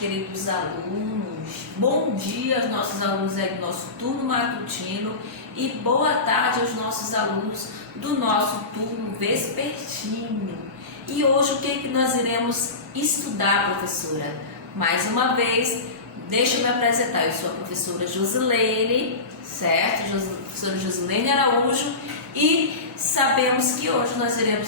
queridos alunos. Bom dia aos nossos alunos aí do nosso turno matutino e boa tarde aos nossos alunos do nosso turno vespertino. E hoje o que nós iremos estudar, professora? Mais uma vez, deixa eu me apresentar. Eu sou a professora Josilene, certo? Professora Josilene Araújo, e sabemos que hoje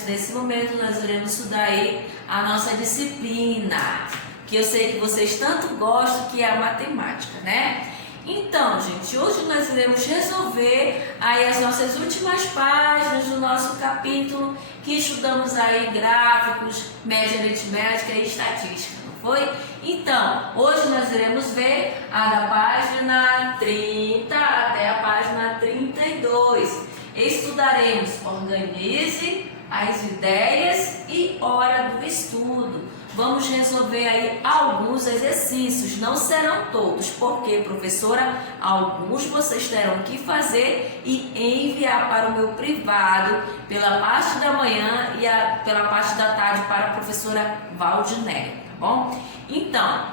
nesse momento, nós iremos estudar aí a nossa disciplina, que eu sei que vocês tanto gostam, que é a matemática, né? Então, gente, hoje nós iremos resolver aí as nossas últimas páginas do nosso capítulo, que estudamos aí gráficos, média aritmética e estatística, não foi? Então, hoje nós iremos ver a da página 30 até a página 32. Estudaremos organize as ideias e hora do estudo. Vamos resolver aí alguns exercícios, não serão todos, porque, professora, alguns vocês terão que fazer e enviar para o meu privado pela parte da manhã e pela parte da tarde para a professora Valdinéia, tá bom? Então,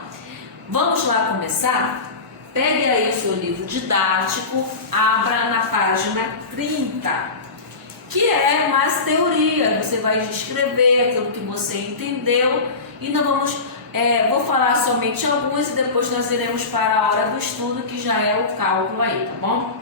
vamos lá começar? Pegue aí o seu livro didático, abra na página 30, que é mais teoria. Você vai escrever aquilo que você entendeu e não vamos, vou falar somente alguns e depois nós iremos para a hora do estudo, que já é o cálculo aí, tá bom?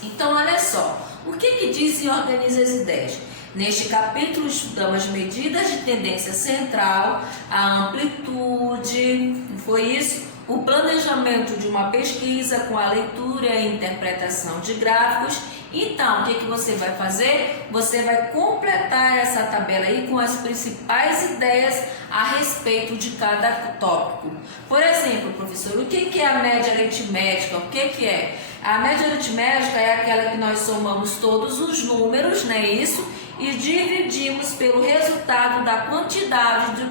Então, olha só, o que diz e organiza as ideias? Neste capítulo estudamos medidas de tendência central, a amplitude, não foi isso? O planejamento de uma pesquisa com a leitura e a interpretação de gráficos. Então, o que você vai fazer? Você vai completar essa tabela aí com as principais ideias a respeito de cada tópico. Por exemplo, professor, o que é a média aritmética? O que é? A média aritmética é aquela que nós somamos todos os números, não é isso? E dividimos pelo resultado da quantidade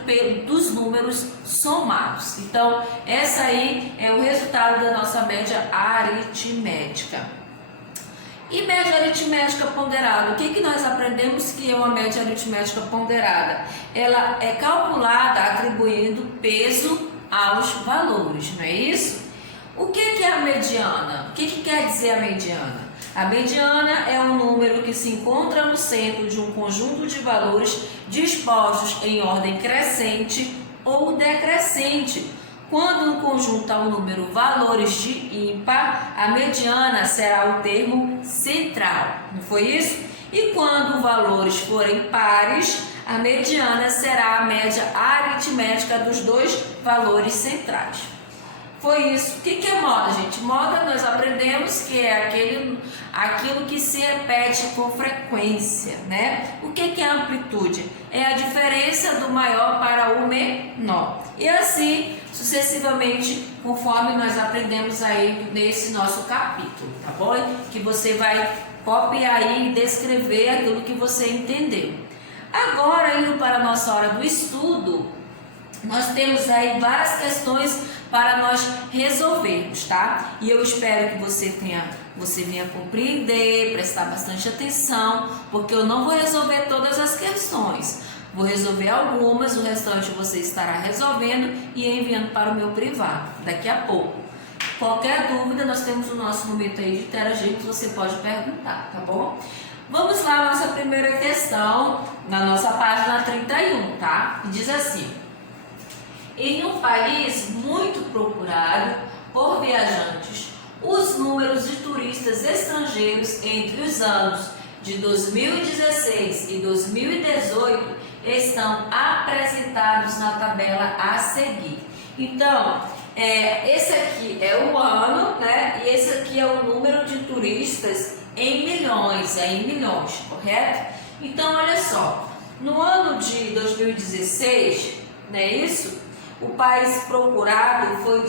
dos números somados. Então, essa aí é o resultado da nossa média aritmética. E média aritmética ponderada, o que nós aprendemos que é uma média aritmética ponderada? Ela é calculada atribuindo peso aos valores, não é isso? O que é a mediana? O que quer dizer a mediana? A mediana é um número que se encontra no centro de um conjunto de valores dispostos em ordem crescente ou decrescente. Quando o conjunto há um número valores de ímpar, a mediana será o termo central, não foi isso? E quando valores forem pares, a mediana será a média aritmética dos dois valores centrais. Foi isso. O que é moda, gente? Moda nós aprendemos que é aquilo que se repete com frequência, né? O que é amplitude? É a diferença do maior para o menor. E assim, sucessivamente, conforme nós aprendemos aí nesse nosso capítulo, tá bom? Que você vai copiar aí e descrever aquilo que você entendeu. Agora, indo para a nossa hora do estudo, nós temos aí várias questões para nós resolvermos, tá? E eu espero que você venha compreender, prestar bastante atenção, porque eu não vou resolver todas as questões. Vou resolver algumas, o restante você estará resolvendo e enviando para o meu privado daqui a pouco. Qualquer dúvida, nós temos o nosso momento aí de interagir, que você pode perguntar, tá bom? Vamos lá, nossa primeira questão, na nossa página 31, tá? E diz assim: em um país muito procurado por viajantes, os números de turistas estrangeiros entre os anos de 2016 e 2018 estão apresentados na tabela a seguir. Então, esse aqui é o ano, né? E esse aqui é o número de turistas em milhões, correto? Então, olha só, no ano de 2016, não é isso? O país procurado foi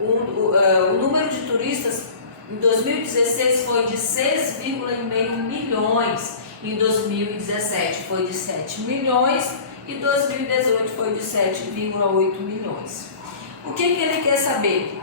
o número de turistas em 2016 foi de 6,5 milhões, em 2017 foi de 7 milhões e 2018 foi de 7,8 milhões. O que ele quer saber?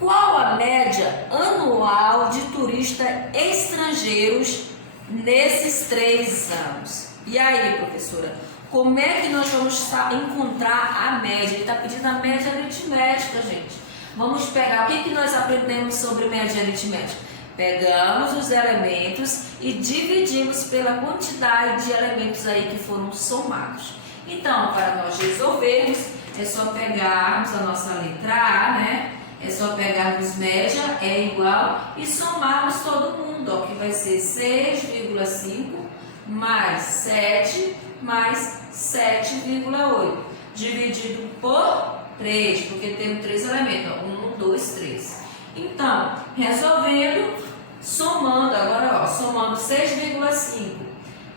Qual a média anual de turistas estrangeiros nesses 3 anos? E aí, professora, como é que nós vamos encontrar a média? Ele está pedindo a média aritmética, gente. Vamos pegar, o que nós aprendemos sobre média aritmética? Pegamos os elementos e dividimos pela quantidade de elementos aí que foram somados. Então, para nós resolvermos, é só pegarmos a nossa letra A, né? É só pegarmos média é igual e somarmos todo mundo, ó, que vai ser 6,5 mais 7 mais 7,8, dividido por 3, porque temos 3 elementos, ó, 1, 2, 3. Então, resolvendo, somando, agora ó, somando 6,5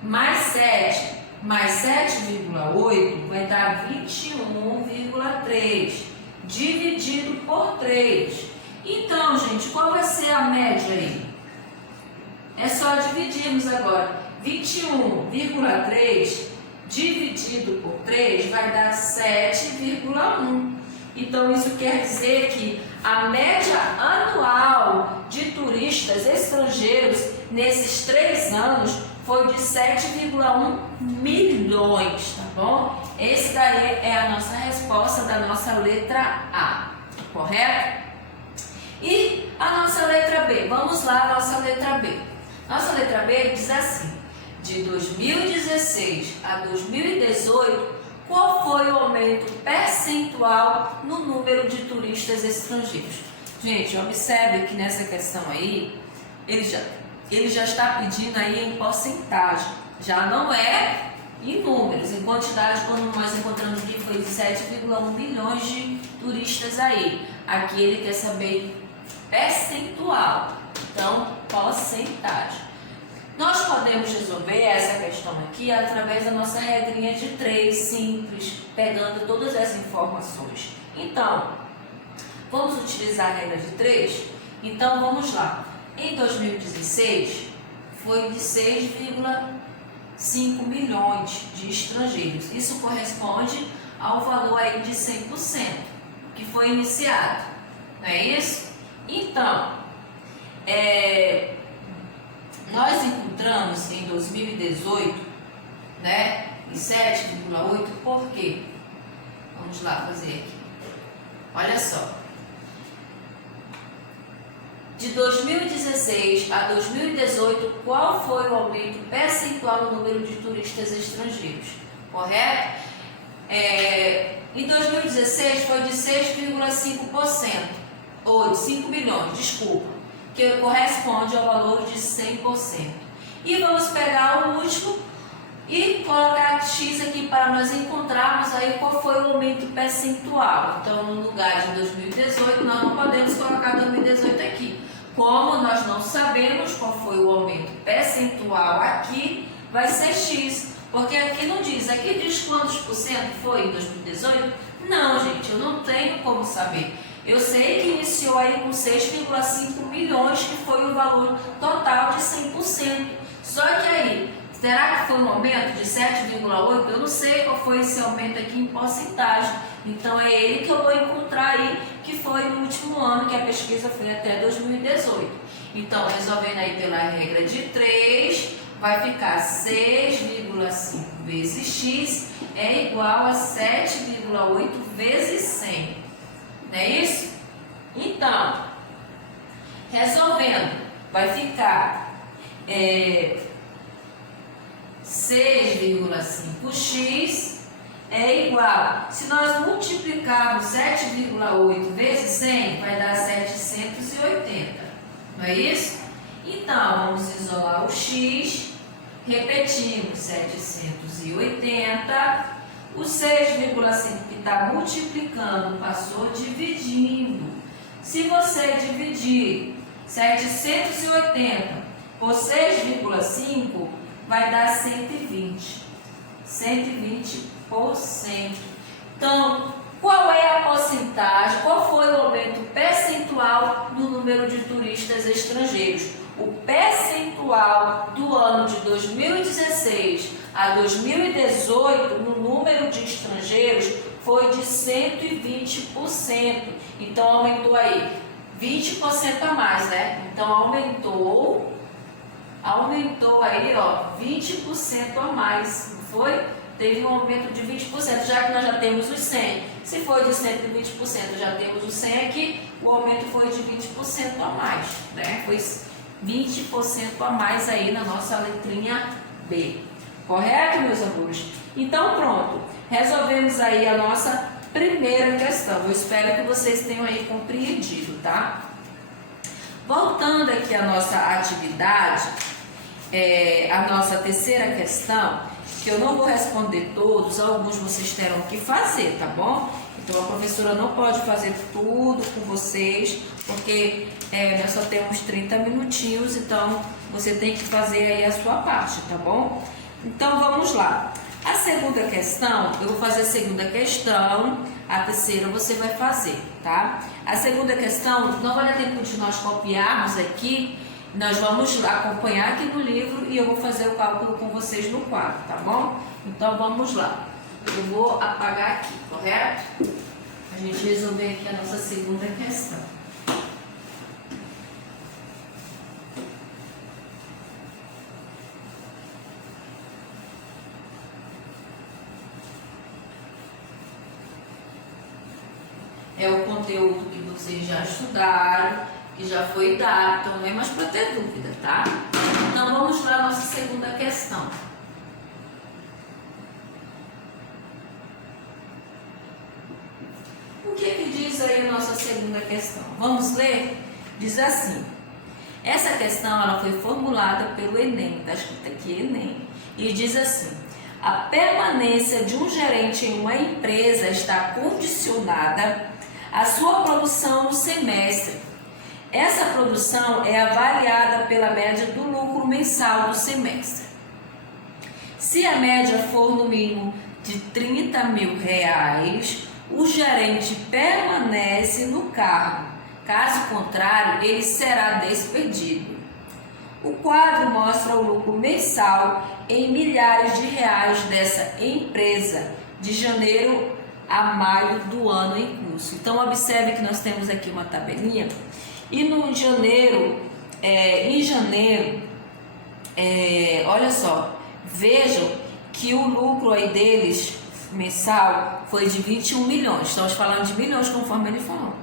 mais 7 mais 7,8 vai dar 21,3, dividido por 3. Então, gente, qual vai ser a média aí? É só dividirmos agora. 21,3 dividido por 3 vai dar 7,1. Então, isso quer dizer que a média anual de turistas estrangeiros nesses 3 anos foi de 7,1 milhões, tá bom? Esse daí é a nossa resposta da nossa letra A, correto? E a nossa letra B, vamos lá, a nossa letra B. Nossa letra B diz assim: de 2016 a 2018, qual foi o aumento percentual no número de turistas estrangeiros? Gente, observe que nessa questão aí, ele já está pedindo aí em porcentagem, já não é em números, em quantidade, quando nós encontramos aqui foi de 7,1 milhões de turistas aí. Aqui ele quer saber percentual, então porcentagem. Nós podemos resolver essa questão aqui através da nossa regrinha de 3, simples, pegando todas as informações. Então, vamos utilizar a regra de 3? Então, vamos lá. Em 2016, foi de 6,5 milhões de estrangeiros. Isso corresponde ao valor aí de 100% que foi iniciado. Não é isso? Então, nós encontramos em 2018, né, em 7,8, por quê? Vamos lá fazer aqui. Olha só. De 2016 a 2018, qual foi o aumento percentual no número de turistas estrangeiros? Correto? Em 2016 foi de 6,5%, ou de 5 milhões, desculpa, que corresponde ao valor de 100%. E vamos pegar o último e colocar X aqui para nós encontrarmos aí qual foi o aumento percentual. Então, no lugar de 2018, nós não podemos colocar 2018 aqui. Como nós não sabemos qual foi o aumento percentual aqui, vai ser X. Porque aqui não diz, aqui diz quantos por cento foi em 2018? Não, gente, eu não tenho como saber. Eu sei que iniciou aí com 6,5 milhões, que foi o valor total de 100%. Só que aí, será que foi um aumento de 7,8? Eu não sei qual foi esse aumento aqui em porcentagem. Então, é ele que eu vou encontrar aí, que foi no último ano, que a pesquisa foi até 2018. Então, resolvendo aí pela regra de 3, vai ficar 6,5 vezes x é igual a 7,8 vezes 100. Não é isso? Então, resolvendo, vai ficar 6,5x é igual, se nós multiplicarmos 7,8 vezes 100, vai dar 780, não é isso? Então, vamos isolar o x, repetimos 780, o 6,5 que está multiplicando passou dividindo. Se você dividir 780 por 6,5, vai dar 120. 120%. Então, qual é a porcentagem, qual foi o aumento percentual no número de turistas estrangeiros? O percentual do ano de 2016 a 2018 no número de estrangeiros foi de 120%. Então, aumentou aí 20% a mais, né? Então, aumentou aí, ó, 20% a mais, não foi? teve um aumento de 20%, já que nós já temos os 100. Se for de 120%, já temos os 100 aqui, o aumento foi de 20% a mais, né? Foi 20% a mais aí na nossa letrinha B. Correto, meus alunos? Então, pronto. Resolvemos aí a nossa primeira questão. Eu espero que vocês tenham aí compreendido, tá? Voltando aqui à nossa atividade, a nossa terceira questão, que eu não vou responder todos, alguns vocês terão que fazer, tá bom? Então, a professora não pode fazer tudo com vocês, porque nós só temos 30 minutinhos, então você tem que fazer aí a sua parte, tá bom? Então, vamos lá. A segunda questão, eu vou fazer a segunda questão, a terceira você vai fazer, tá? A segunda questão, não vai dar tempo de nós copiarmos aqui, nós vamos acompanhar aqui no livro e eu vou fazer o cálculo com vocês no quadro, tá bom? Então, vamos lá. Eu vou apagar aqui, correto? A gente resolver aqui a nossa segunda questão. É o conteúdo que vocês já estudaram, que já foi dado, então não é mais para ter dúvida, tá? Então vamos para a nossa segunda questão. O que diz aí a nossa segunda questão? Vamos ler? Diz assim: essa questão ela foi formulada pelo Enem, está escrito aqui Enem, e diz assim: a permanência de um gerente em uma empresa está condicionada à sua produção no semestre. Essa produção é avaliada pela média do lucro mensal do semestre. Se a média for no mínimo de R$30.000, o gerente permanece no cargo. Caso contrário, ele será despedido. O quadro mostra o lucro mensal em milhares de reais dessa empresa de janeiro a maio do ano em curso. Então, observe que nós temos aqui uma tabelinha e no janeiro, olha só, vejam que o lucro aí deles mensal foi de 21 milhões. Estamos falando de milhões conforme ele falou.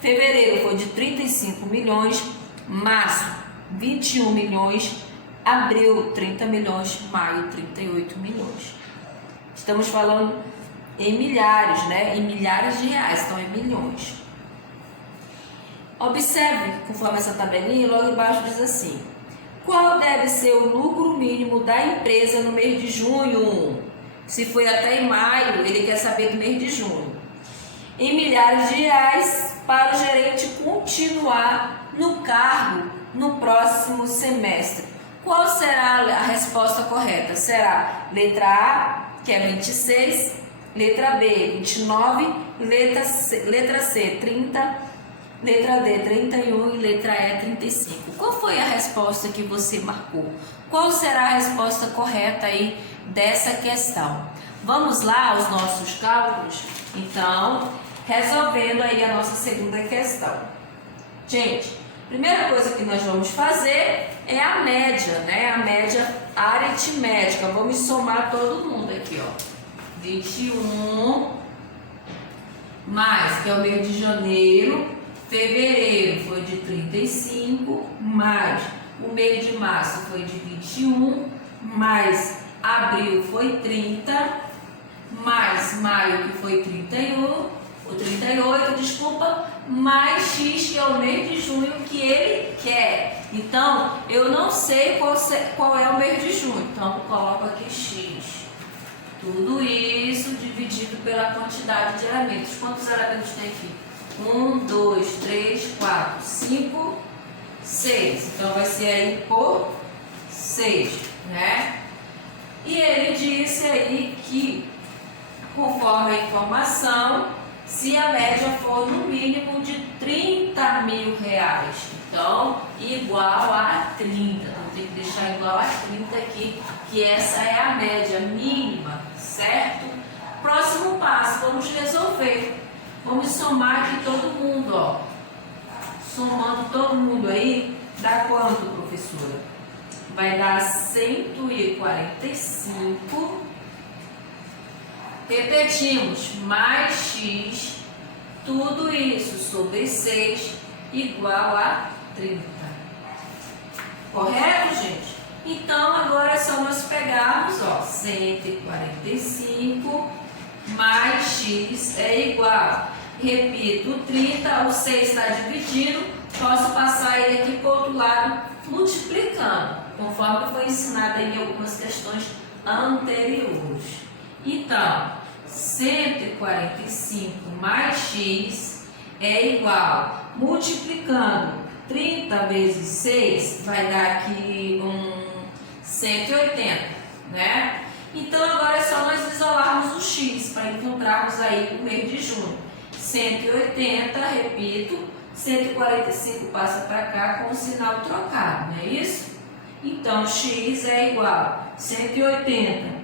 Fevereiro foi de 35 milhões, março 21 milhões, abril 30 milhões, maio 38 milhões. Estamos falando em milhares, né? Em milhares de reais, então é milhões. Observe, conforme essa tabelinha, logo embaixo diz assim: qual deve ser o lucro mínimo da empresa no mês de junho? Se foi até em maio, ele quer saber do mês de junho. Em milhares de reais para o gerente continuar no cargo no próximo semestre. Qual será a resposta correta? Será letra A, que é 26, letra B, 29, letra C, 30, letra D, 31 e letra E, 35. Qual foi a resposta que você marcou? Qual será a resposta correta aí dessa questão? Vamos lá aos nossos cálculos? Então, resolvendo aí a nossa segunda questão. Gente, primeira coisa que nós vamos fazer é a média, né? A média aritmética. Vamos somar todo mundo aqui, ó. 21 mais, que é o mês de janeiro, fevereiro foi de 35, mais o mês de março foi de 21, mais abril foi 30, mais maio que foi 38, desculpa, mais X, que é o mês de junho que ele quer. Então, eu não sei qual é o mês de junho, então eu coloco aqui X. Tudo isso dividido pela quantidade de elementos. Quantos elementos tem aqui? 1, 2, 3, 4, 5, 6. Então, vai ser aí por 6, né? E ele disse aí que, conforme a informação, se a média for no mínimo de R$30.000, então igual a 30, então tem que deixar igual a 30 aqui, que essa é a média mínima, certo? Próximo passo, vamos resolver. Vamos somar aqui todo mundo, ó. Somando todo mundo aí, dá quanto, professora? Vai dar 145 Repetimos, mais x, tudo isso sobre 6 igual a 30. Correto, gente? Então, agora é só nós pegarmos, ó, 145 mais x é igual. Repito, 30, o 6 está dividindo, posso passar ele aqui para o outro lado, multiplicando, conforme foi ensinado em algumas questões anteriores. Então, 145 mais x é igual, multiplicando 30 vezes 6, vai dar aqui 180, né? Então, agora é só nós isolarmos o x para encontrarmos aí o mês de junho. 180, repito, 145 passa para cá com o sinal trocado, não é isso? Então, x é igual a 180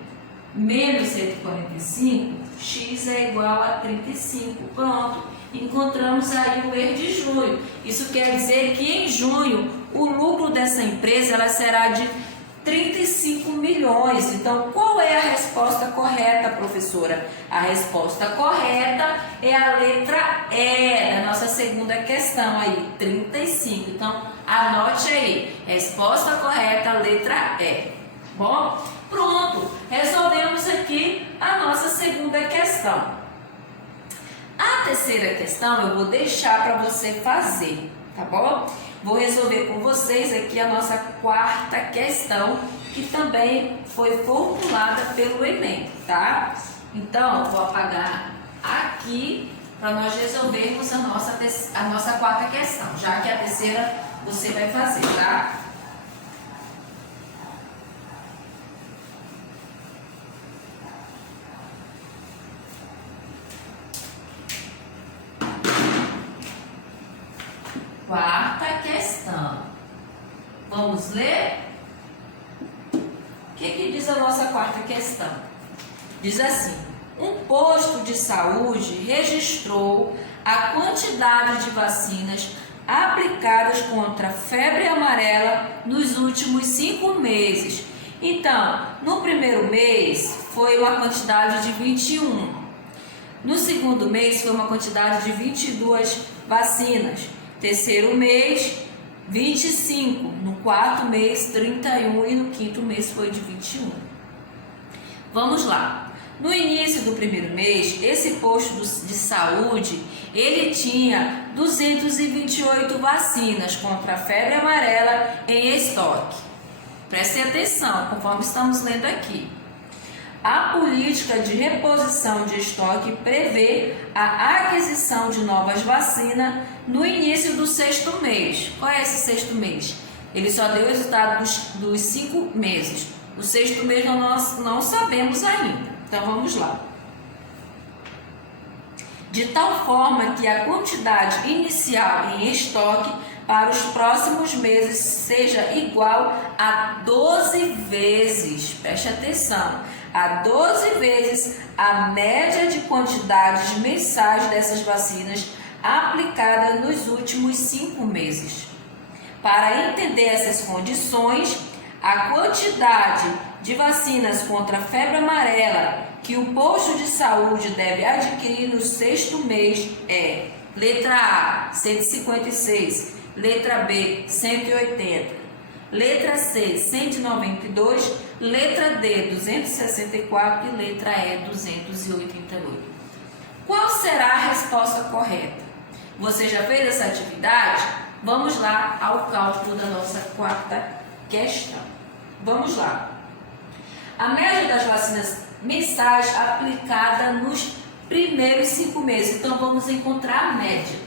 menos 145, x é igual a 35. Pronto, encontramos aí o mês de junho. Isso quer dizer que em junho o lucro dessa empresa ela será de 35 milhões. Então, qual é a resposta correta, professora? A resposta correta é a letra E, da nossa segunda questão aí, 35. Então, anote aí, resposta correta, letra E. Bom, pronto, resolvemos aqui a nossa segunda questão. A terceira questão eu vou deixar para você fazer, tá bom? Vou resolver com vocês aqui a nossa quarta questão, que também foi formulada pelo Enem, tá? Então, vou apagar aqui para nós resolvermos a nossa quarta questão, já que a terceira você vai fazer, tá? Quarta questão. Vamos ler? O que diz a nossa quarta questão? Diz assim: um posto de saúde registrou a quantidade de vacinas aplicadas contra a febre amarela nos últimos 5 meses. Então, no primeiro mês foi uma quantidade de 21. No segundo mês foi uma quantidade de 22 vacinas. Terceiro mês, 25. No quarto mês, 31. E no quinto mês foi de 21. Vamos lá. No início do primeiro mês, esse posto de saúde, ele tinha 228 vacinas contra a febre amarela em estoque. Prestem atenção, conforme estamos lendo aqui. A política de reposição de estoque prevê a aquisição de novas vacinas no início do sexto mês. Qual é esse sexto mês? Ele só deu o resultado dos 5 meses. O sexto mês nós não sabemos ainda. Então vamos lá. De tal forma que a quantidade inicial em estoque para os próximos meses seja igual a 12 vezes, preste atenção, a 12 vezes a média de quantidades mensais dessas vacinas aplicadas nos últimos 5 meses. Para entender essas condições, a quantidade de vacinas contra a febre amarela que o posto de saúde deve adquirir no sexto mês é: letra A, 156, letra B, 180, letra C, 192, letra D, 264 e letra E, 288. Qual será a resposta correta? Você já fez essa atividade? Vamos lá ao cálculo da nossa quarta questão. Vamos lá. A média das vacinas mensais aplicada nos primeiros 5 meses. Então, vamos encontrar a média.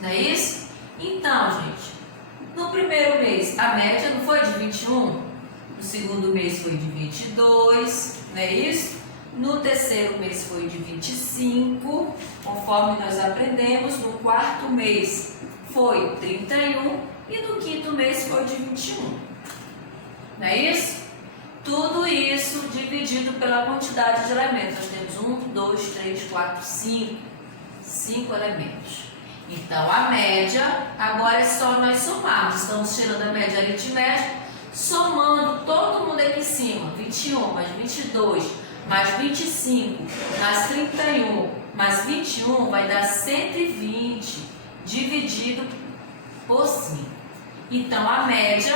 Não é isso? Então, gente, no primeiro mês, a média não foi de 21? No segundo mês foi de 22, não é isso? No terceiro mês foi de 25, conforme nós aprendemos. No quarto mês foi 31 e no quinto mês foi de 21. Não é isso? Tudo isso dividido pela quantidade de elementos. Nós temos 1, 2, 3, 4, 5. 5 elementos. Então, a média, agora é só nós somarmos. Estamos tirando a média aritmética, somando todo mundo aqui em cima. 21 mais 22 mais 25, mais 31, mais 21 vai dar 120 dividido por 5. Então, a média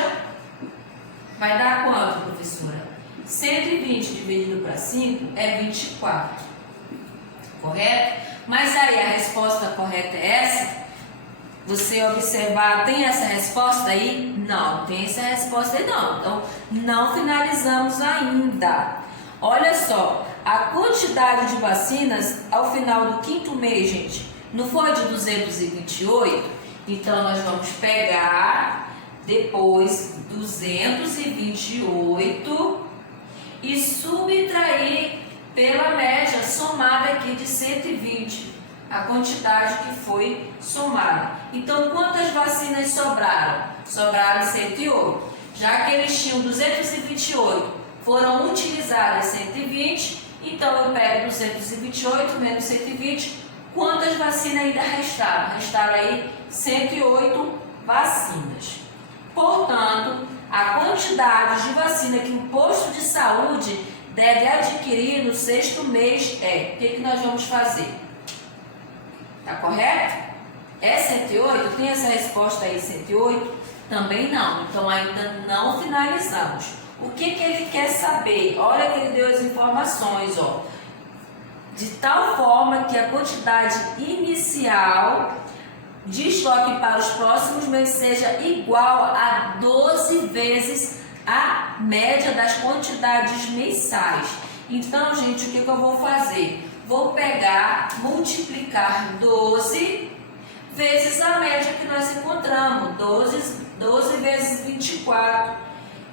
vai dar quanto, professora? 120 dividido para 5 é 24. Correto? Mas aí a resposta correta é essa? Você observar, tem essa resposta aí? Não, tem essa resposta aí não. Então, não finalizamos ainda. Olha só, a quantidade de vacinas ao final do 5º mês, gente, não foi de 228? Então, nós vamos pegar depois 228 e subtrair pela média somada aqui de 120. A quantidade que foi somada. Então, quantas vacinas sobraram? Sobraram 108. Já que eles tinham 228, foram utilizadas 120, então eu pego 228 menos 120, quantas vacinas ainda restaram? Restaram aí 108 vacinas. Portanto, a quantidade de vacina que o posto de saúde deve adquirir no 6º mês é, o que nós vamos fazer? Tá correto? É 108? Tem essa resposta aí, 108? Também não. Então, ainda não finalizamos. O que ele quer saber? Olha que ele deu as informações, ó. De tal forma que a quantidade inicial de estoque para os próximos meses seja igual a 12 vezes a média das quantidades mensais. Então, gente, o que eu vou fazer? Vou pegar, multiplicar 12 vezes a média que nós encontramos, 12 vezes 24,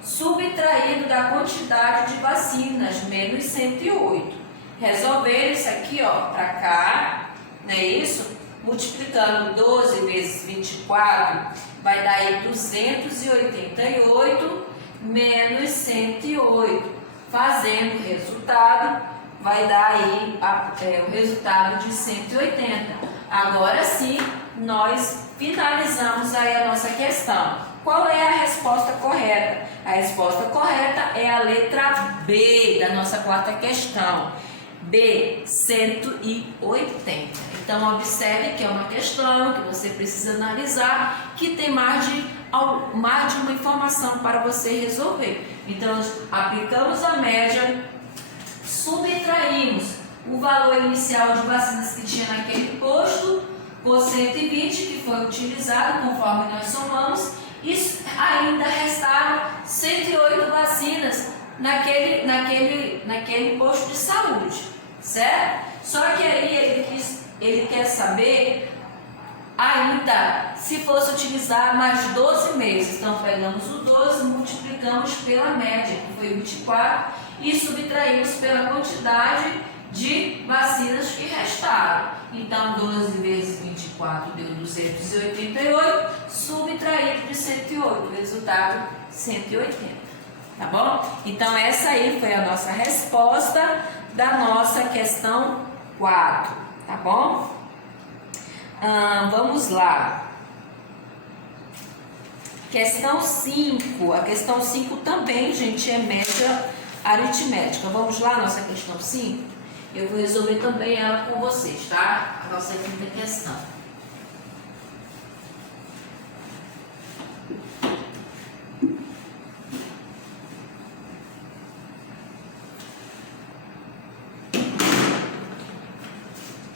subtraído da quantidade de vacinas, menos 108. Resolver isso aqui, ó, para cá, não é isso? Multiplicando 12 vezes 24, vai dar aí 288 menos 108. Fazendo o resultado, vai dar aí o resultado de 180. Agora sim, nós finalizamos aí a nossa questão. Qual é a resposta correta? A resposta correta é a letra B da nossa 4ª questão. B, 180. Então, observe que é uma questão que você precisa analisar, que tem mais de uma informação para você resolver. Então, aplicamos a média, subtraímos o valor inicial de vacinas que tinha naquele posto por 120 que foi utilizado conforme nós somamos, e ainda restaram 108 vacinas naquele posto de saúde, certo? Só que aí ele quer saber ainda se fosse utilizar mais 12 meses. Então, pegamos o 12, multiplicamos pela média, que foi 24, e subtraímos pela quantidade de vacinas que restaram. Então, 12 vezes 24 deu 288, subtraído de 108, resultado 180. Tá bom? Então, essa aí foi a nossa resposta da nossa questão 4. Tá bom? Vamos lá. Questão 5. A questão 5 também, gente, é média aritmética. Vamos lá, nossa questão 5? Eu vou resolver também ela com vocês, tá? A nossa 5ª questão.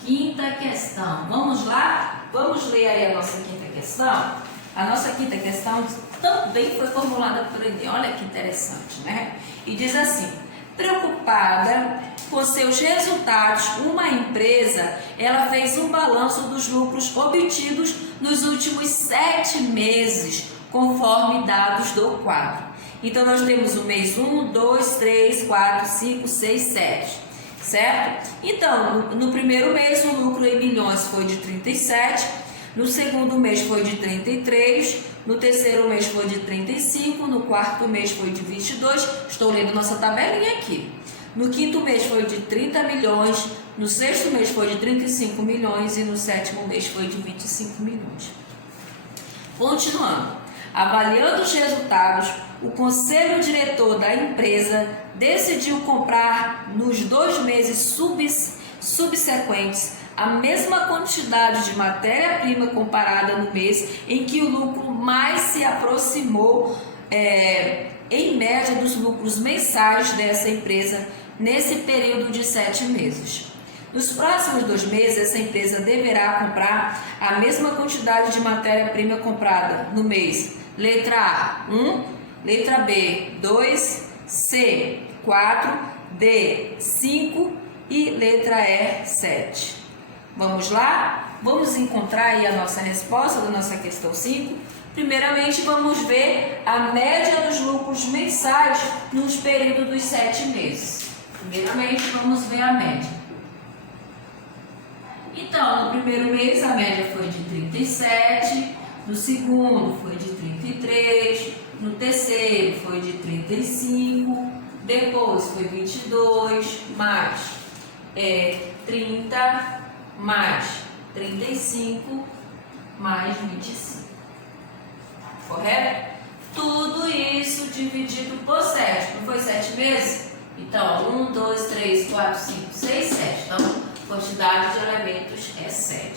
Quinta questão. Vamos lá? Vamos ler aí a nossa 5ª questão? A nossa 5ª questão também foi formulada por Enem. Olha que interessante, né? E diz assim: preocupada com seus resultados, uma empresa, ela fez um balanço dos lucros obtidos nos últimos 7 meses, conforme dados do quadro. Então, nós temos o mês 1, 2, 3, 4, 5, 6, 7. Certo? Então, no primeiro mês o lucro em milhões foi de 37, no segundo mês foi de 33, no terceiro mês foi de 35, no quarto mês foi de 22, estou lendo nossa tabelinha aqui. No quinto mês foi de 30 milhões, no sexto mês foi de 35 milhões e no sétimo mês foi de 25 milhões. Continuando. Avaliando os resultados, o conselho diretor da empresa decidiu comprar nos 2 meses subsequentes a mesma quantidade de matéria-prima comparada no mês em que o lucro mais se aproximou, em média, dos lucros mensais dessa empresa nesse período de 7 meses. Nos próximos 2 meses, essa empresa deverá comprar a mesma quantidade de matéria-prima comprada no mês. Letra A, 1, letra B, 2, C, 4, D, 5 e letra E, 7. Vamos lá? Vamos encontrar aí a nossa resposta da nossa questão 5. Primeiramente, vamos ver a média dos lucros mensais nos períodos dos 7 meses. Primeiramente, vamos ver a média. Então, no primeiro mês a média foi de 37, no segundo foi de 33, no terceiro foi de 35, depois foi 22, mais 30, mais 35, mais 25. Correto? Tudo isso dividido por 7. Não foi 7 meses? Então, 1, 2, 3, 4, 5, 6, 7. Então, quantidade de elementos é 7.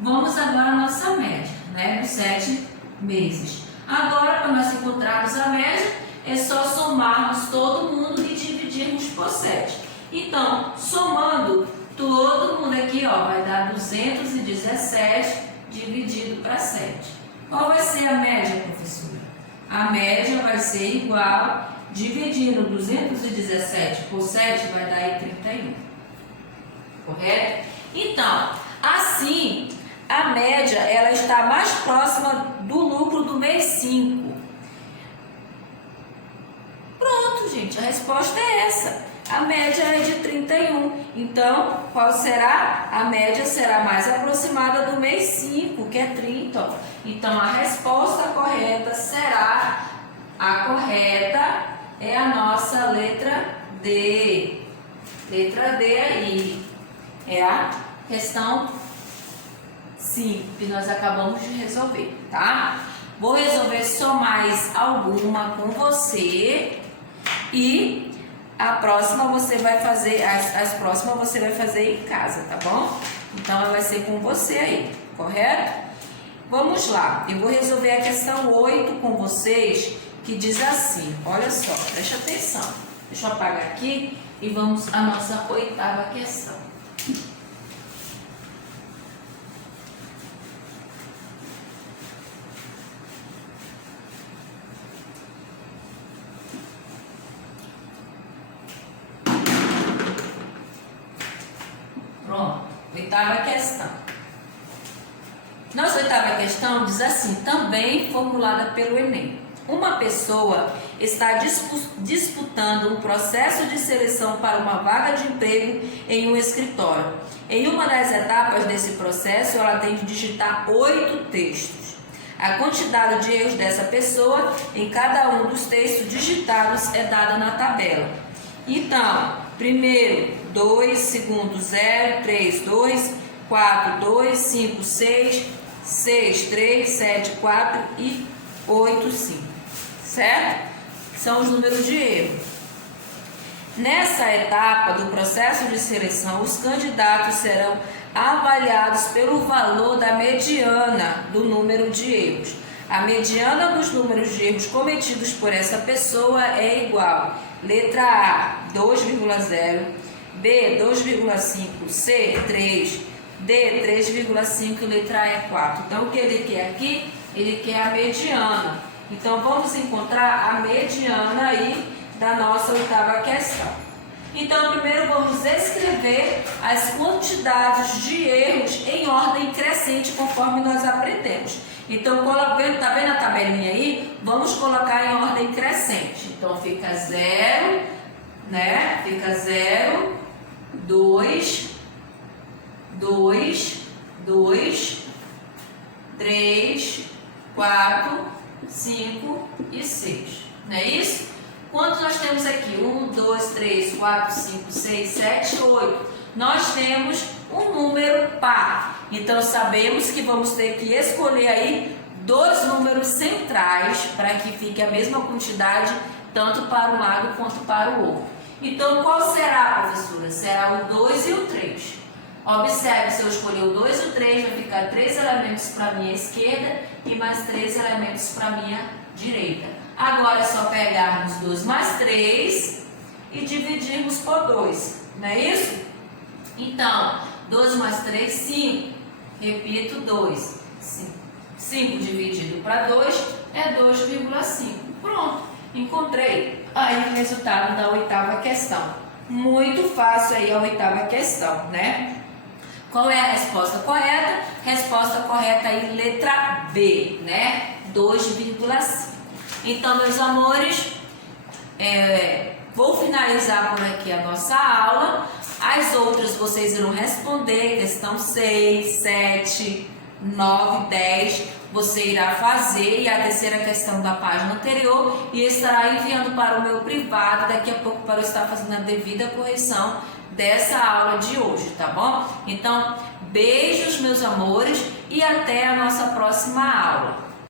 Vamos agora à nossa média, né? Dos 7 meses. Agora, para nós encontrarmos a média, é só somarmos todo mundo e dividirmos por 7. Então, somando todo mundo aqui, ó, vai dar 217 dividido para 7. Qual vai ser a média, professora? A média vai ser igual, dividindo 217 por 7, vai dar aí 31. Correto? Então, assim, a média ela está mais próxima do lucro do mês 5. Pronto, gente, a resposta é essa. A média é de 31. Então, qual será? A média será mais aproximada do mês 5, que é 30. Ó. Então, a resposta correta será, a correta é a nossa letra D. Letra D aí. É a questão 5 que nós acabamos de resolver, tá? Vou resolver só mais alguma com você e a próxima você vai fazer, as próximas você vai fazer em casa, tá bom? Então, ela vai ser com você aí, correto? Vamos lá, eu vou resolver a questão 8 com vocês, que diz assim, olha só, preste atenção. Deixa eu apagar aqui e vamos à nossa 8ª questão. Pronto, 8ª questão. Nossa 8ª questão diz assim, também formulada pelo Enem. Uma pessoa está disputando um processo de seleção para uma vaga de emprego em um escritório. Em uma das etapas desse processo, ela tem de digitar 8 textos. A quantidade de erros dessa pessoa em cada um dos textos digitados é dada na tabela. Então, primeiro 2, segundo 0, 3, 2, 4, 2, 5, 6, 6, 3, 7, 4 e 8, 5. Certo? São os números de erro. Nessa etapa do processo de seleção, os candidatos serão avaliados pelo valor da mediana do número de erros. A mediana dos números de erros cometidos por essa pessoa é igual: letra A, 2,0, B, 2,5, C, 3, D, 3,5 e letra E, 4. Então, o que ele quer aqui? Ele quer a mediana. Então, vamos encontrar a mediana aí da nossa 8ª questão. Então, primeiro vamos escrever as quantidades de erros em ordem crescente, conforme nós aprendemos. Então, tá vendo a tabelinha aí? Vamos colocar em ordem crescente. Então, fica 0, né? Fica 0, 2, 2, 2, 3, 4, 5 e 6. Não é isso? Quantos nós temos aqui? 1, 2, 3, 4, 5, 6, 7, 8. Nós temos um número par. Então, sabemos que vamos ter que escolher aí dois números centrais para que fique a mesma quantidade tanto para um lado quanto para o outro. Então, qual será, professora? Será o 2 e o 3. Observe, se eu escolher o 2 e o 3, vai ficar 3 elementos para a minha esquerda e mais 3 elementos para a minha direita. Agora é só pegarmos 2 mais 3 e dividirmos por 2, não é isso? Então, 2 mais 3, 5. Repito, 2. 5 dividido para 2 é 2,5. Pronto, encontrei aí o resultado da oitava questão. Muito fácil aí a oitava questão, né? Qual é a resposta correta? Resposta correta aí, letra B, né? 2,5. Então, meus amores, vou finalizar por aqui a nossa aula. As outras vocês irão responder, questão 6, 7, 9, 10, você irá fazer, e a terceira questão da página anterior, e estará enviando para o meu privado daqui a pouco para eu estar fazendo a devida correção dessa aula de hoje, tá bom? Então, beijos, meus amores, e até a nossa próxima aula.